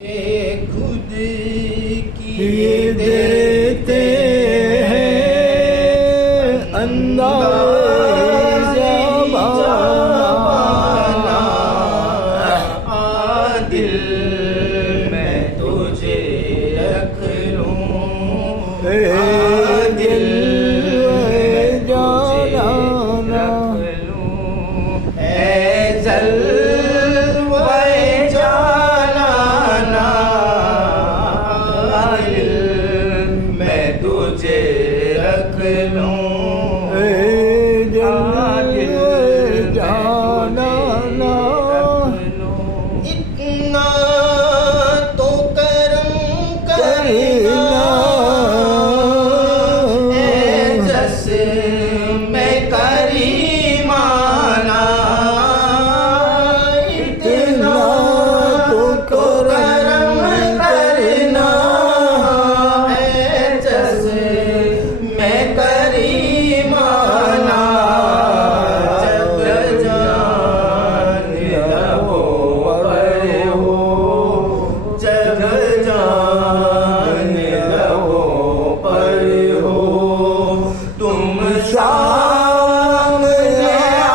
खुद की देते हैं अंदाज़ा ज़माना। दिल में तुझे रख लूं, दिल में तुझे रख लूं। ऐ जलवे जाना दिल में तुझे रख लूं। इतना तो करम करना जस में करीमाना। इतना तो करम करना जस में करीमाना। जब जान रहो पर हो, जब जान रहो पर हो, तुम सामने आ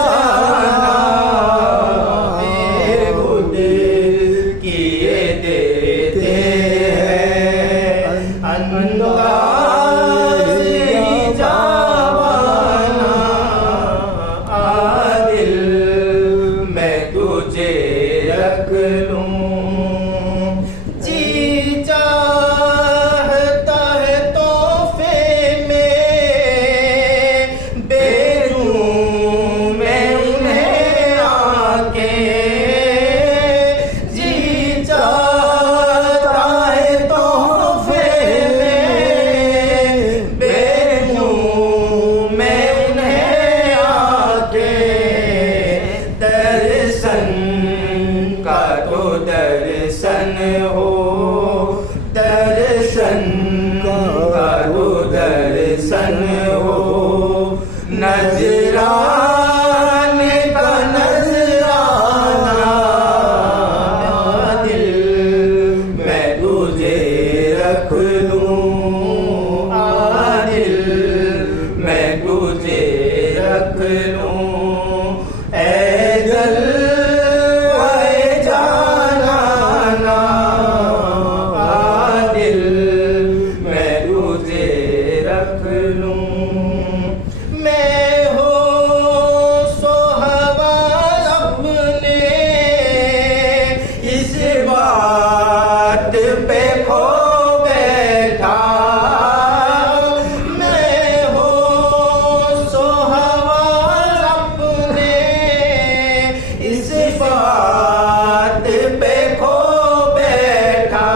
जाना। खुद किए देते हैं अंदाज़े ज़माना। दिल मैं तुझे रख लूं। जी चाहता है तोहफे में भेजूं मैं उन्हें आके। जी चाहता है तोहफे में भेजूं मैं उन्हें आके। दर्शन का तो दर्शन हो, दर्शन का तो दर्शन हो। नजराने का नजराना। दिल मैं तुझे रख लूं, दिल मैं तुझे रख लूं। ऐ जलवे जाना दिल मैं तुझे रख लूं। मैं हो सो हवा अपने इस बात पे खो बैठा। मैं हो सो हवा अपने इस बात पे खो बैठा।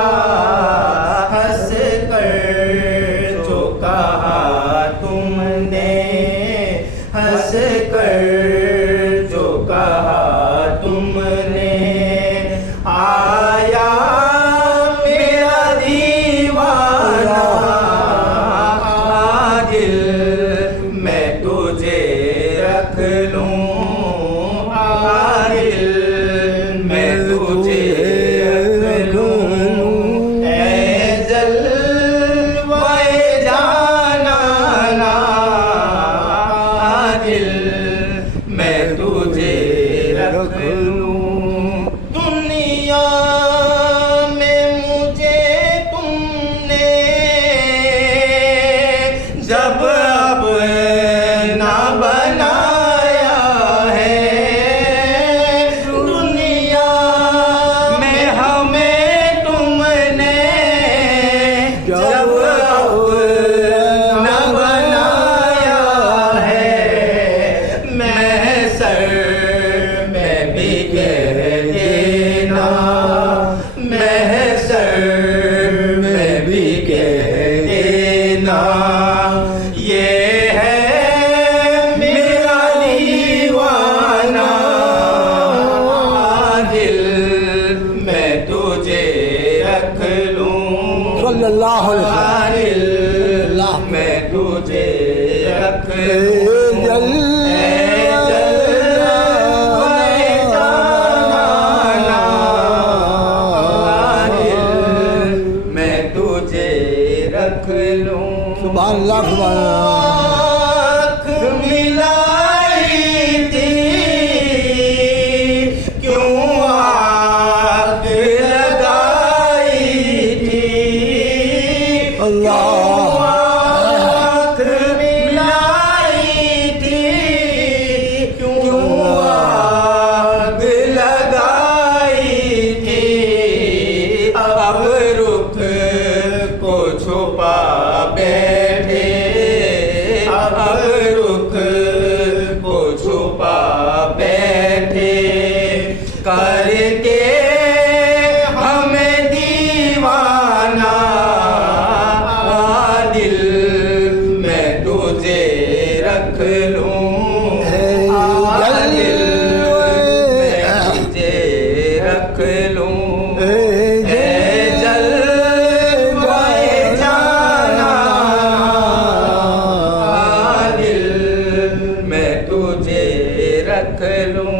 हंस कर जो कहा तुमने, हंस कर जो कहा तुमने। आया मेरा दीवाना। दिल मैं तुझे रख लूं, दिल मैं तुझे रख लूं। ऐ जलवे जाना दिल मैं तुझे रख लूं। दुनिया में मुझे तुमने जब अब ना बनाया है। दुनिया में हमें तुमने जब अब ना बनाया है। महशर में भी कह देना, महशर में भी कह देना। ये है मेरा दीवाना। दिल मैं तुझे रख लूं, सल्लल्लाहु अलैहि दिल मैं तुझे रख लूं। लूं। सुभान अल्लाह, सुभान अल्लाह। आँख मिलाई थी क्यों आग लगाई थी। अल्लाह। आँख मिलाई थी क्यों आग लगाई थी। अब रुख को छुपा बैठे, अब रुख को छुपा बैठे, करके हमें दीवाना। दिल में तुझे रख लूं, दिल में तुझे रख लूं। रख लूं।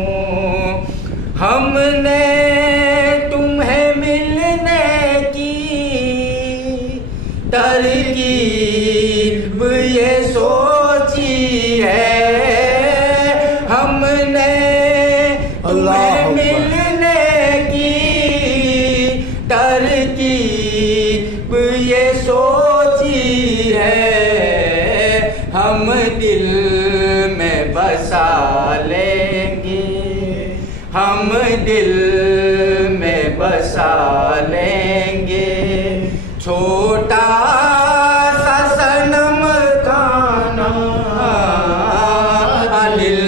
हमने तुम्हें मिलने की तरकीब ये सोची है। हमने तुम्हें मिलने की तरकीब ये सोची है। हम दिल में बसा लेंगे, हम दिल में बसा लेंगे। छोटा सा सनम खाना, दिल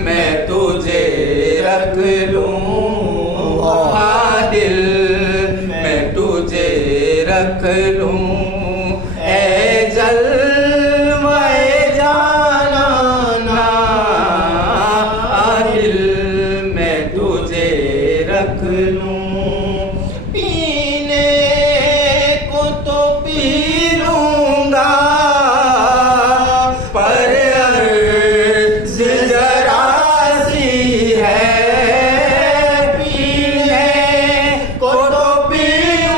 में तुझे रख लूं, दिल में तुझे रख लूं। ए जलवे जाना ना, दिल में तुझे रख लूं। पीने को तो पी लूंगा, पर अर्ज़ जरा सी है। पीने को तो पी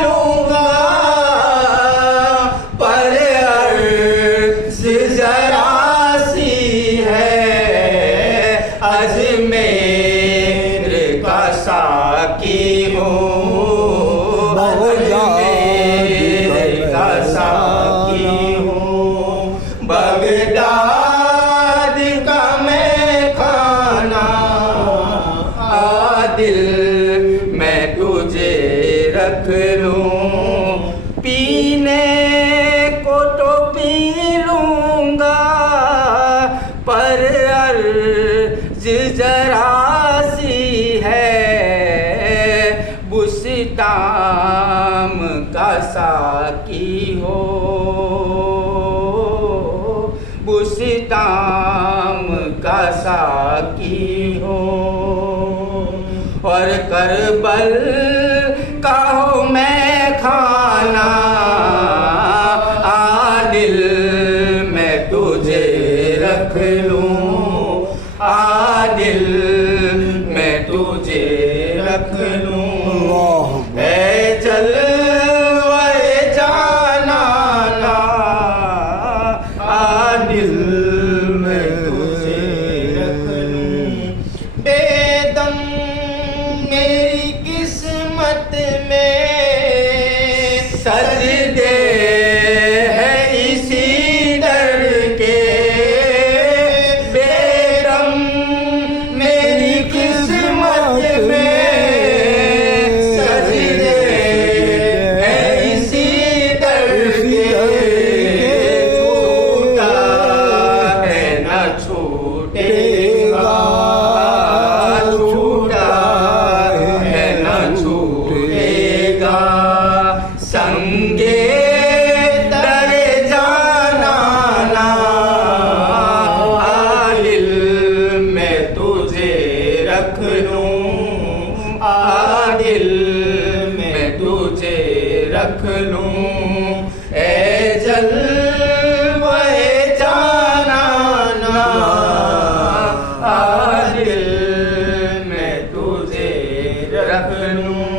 लूंगा, पर अर्ज़ जरा सी है। अजमेर का साकी हूँ, अजमेर का साकी हूँ। बगदाद का मैं खाना, दिल में तुझे रख लूं। पीने को तो पी लूंगा, पर अर्ज़ जरा सी है। बुस्ताम का साकी हो, बुस्ताम का साकी हो। और करबल का हो मैं खाना, दिल में तुझे रख लूं, दिल में तुझे रख लूं। ए जलवे जाना ना, दिल में तुझे रख लूं। बेदम मेरी किस्मत में सजदे है इसी डर के। बेदम मेरी किस्मत में सजदे है इसी डर के। छूटा है न छूटेगा, छूटा है न छूटेगा। संगे डरे जाना ना, दिल में तुझे रख लूं, दिल में तुझे रख लूं। ए जलवे जाना ना, दिल में तुझे रख लूं।